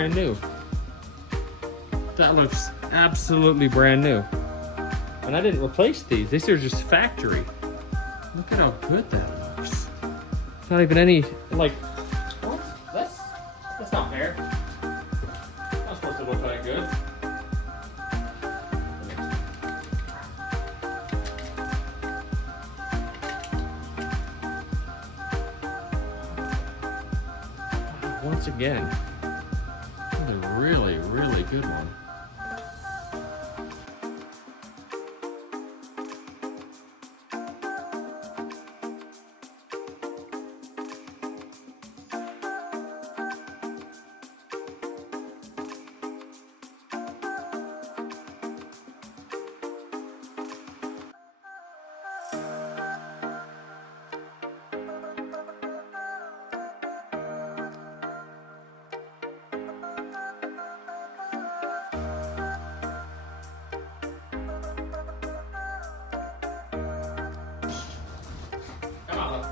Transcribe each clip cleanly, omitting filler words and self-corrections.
brand new. That looks absolutely brand new. And I didn't replace these. These are just factory. Look at how good that looks. Not even any, like, what? That's not fair. Not supposed to look that good. Once again, this is a really, really good one.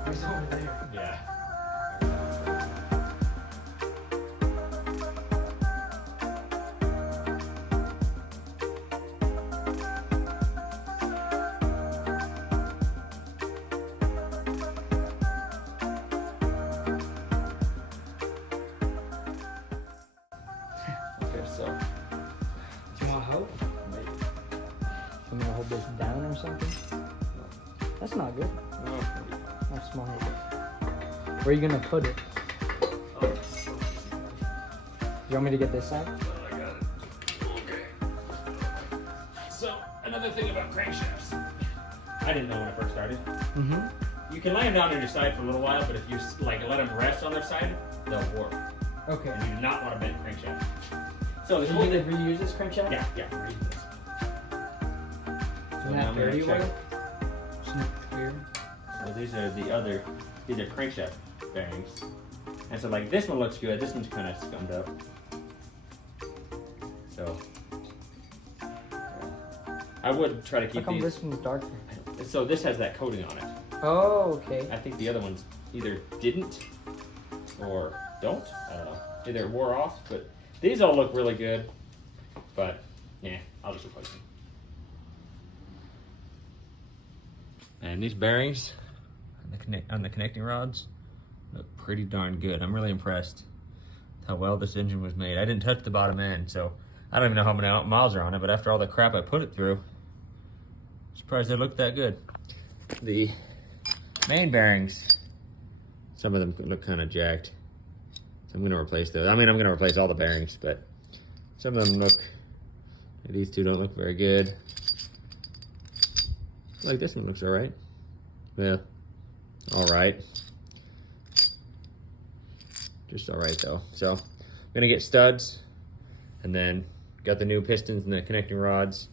It's over there. Yeah. Okay, so. Do you want help? You want me to hold this down or something? That's not good. No. That's small. Where are you gonna put it? You want me to get this side? I got it. Okay. So, another thing about crankshafts. I didn't know when I first started. Mm-hmm. You can lay them down on your side for a little while, but if you like let them rest on their side, they'll warp. Okay. And you do not want to bend crankshaft. So So you can reuse this crankshaft? Yeah, reuse this. Isn't that dirty oil? Isn't it clear? So these are these are crankshaft bearings. And so like this one looks good, this one's kind of scummed up. So I would try to keep How come these. this one's darker? So this has that coating on it. Oh, okay. I think the other ones either didn't or don't. I don't know. Either wore off, but these all look really good. But yeah, I'll just replace them. And these bearings on the connecting rods look pretty darn good. I'm really impressed with how well this engine was made. I didn't touch the bottom end, so I don't even know how many miles are on it, but after all the crap I put it through, I'm surprised they look that good. The main bearings, some of them look kind of jacked, so I'm going to replace those. I mean, I'm going to replace all the bearings, but some of them look, these two don't look very good. Like this one looks all right. Yeah, all right. Just all right though. So I'm gonna get studs, and then got the new pistons and the connecting rods,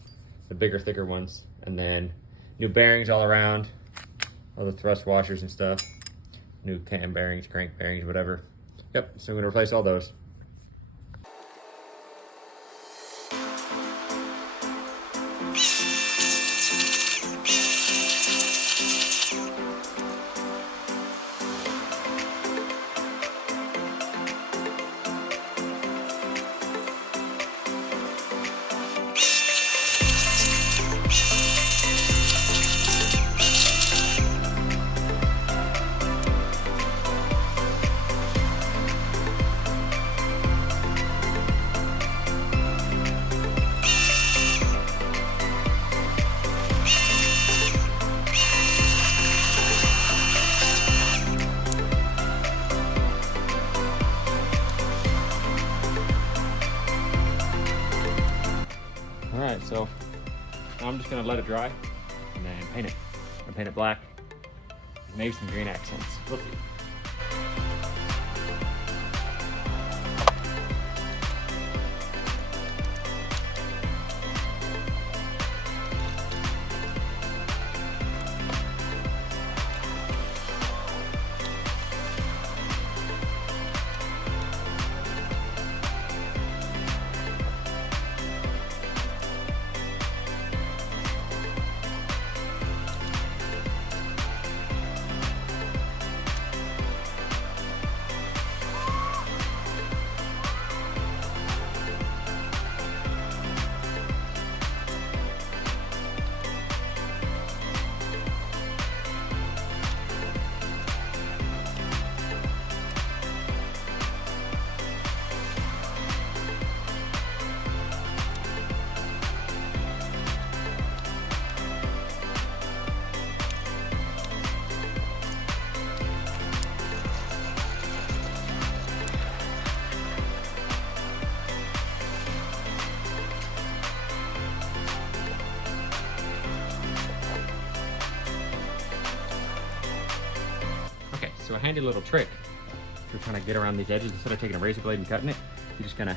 the bigger, thicker ones, and then new bearings all around, all the thrust washers and stuff, new cam bearings, crank bearings, whatever. Yep, so I'm gonna replace all those. All right, so now I'm just gonna let it dry and then paint it. I'm gonna paint it black, maybe some green accents. We'll see. So a handy little trick if you're trying to get around these edges, instead of taking a razor blade and cutting it, you just kind of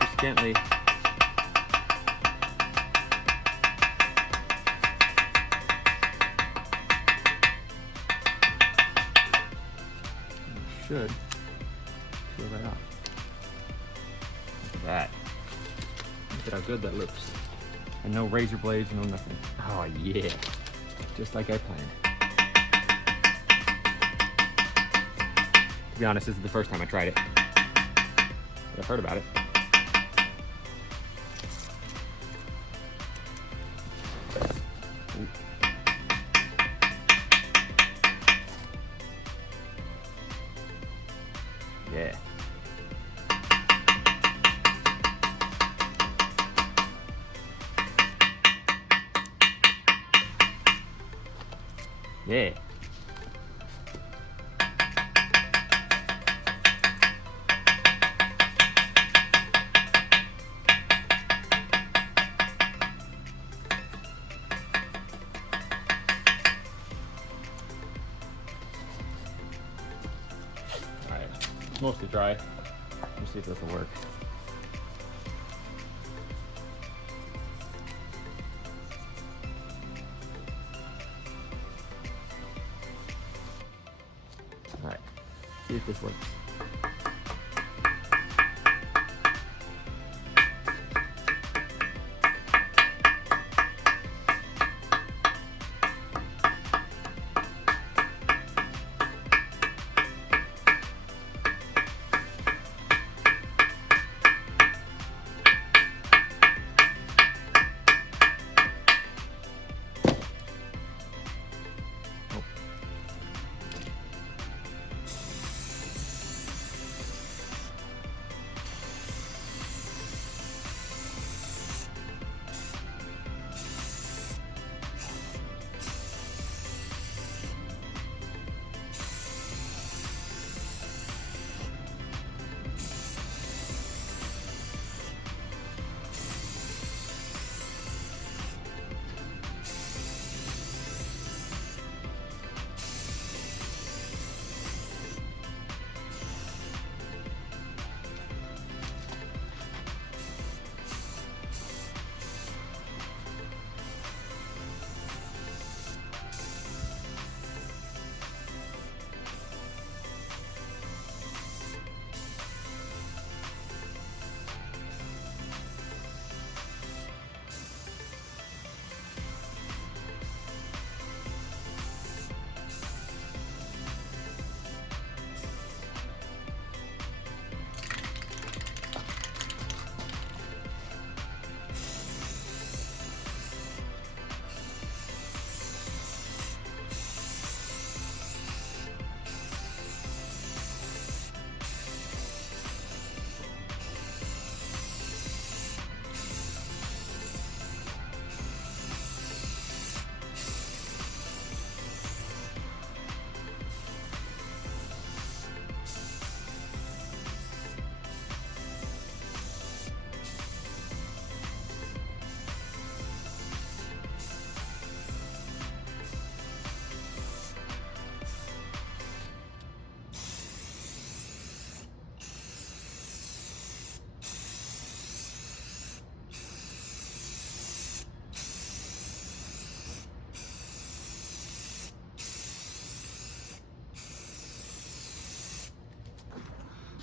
just gently should peel right off. Look at that. Look at how good that looks. And no razor blades, no nothing. Oh yeah, just like I planned. To be honest, this is the first time I tried it, but I've heard about it. Ooh. Yeah. Yeah. All right, it's mostly dry. Let's see if this will work. All right, see if this works.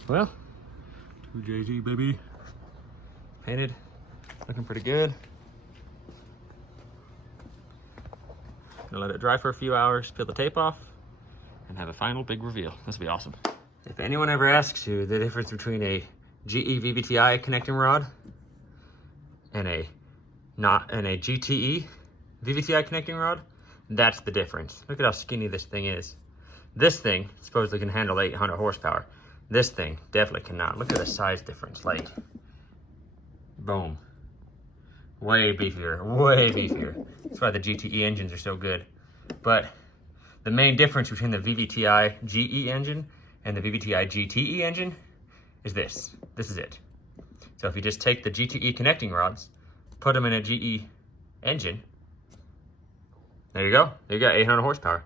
Well, 2JG baby. Painted, looking pretty good. Gonna let it dry for a few hours, peel the tape off, and have a final big reveal. This will be awesome. If anyone ever asks you the difference between a GE VVTi connecting rod and a GTE VVTi connecting rod, that's the difference. Look at how skinny this thing is. This thing supposedly can handle 800 horsepower. This thing definitely cannot. Look at the size difference. Like, boom. Way beefier, way beefier. That's why the GTE engines are so good. But the main difference between the VVTi GE engine and the VVTi GTE engine is this. This is it. So if you just take the GTE connecting rods, put them in a GE engine, There you go. You got 800 horsepower.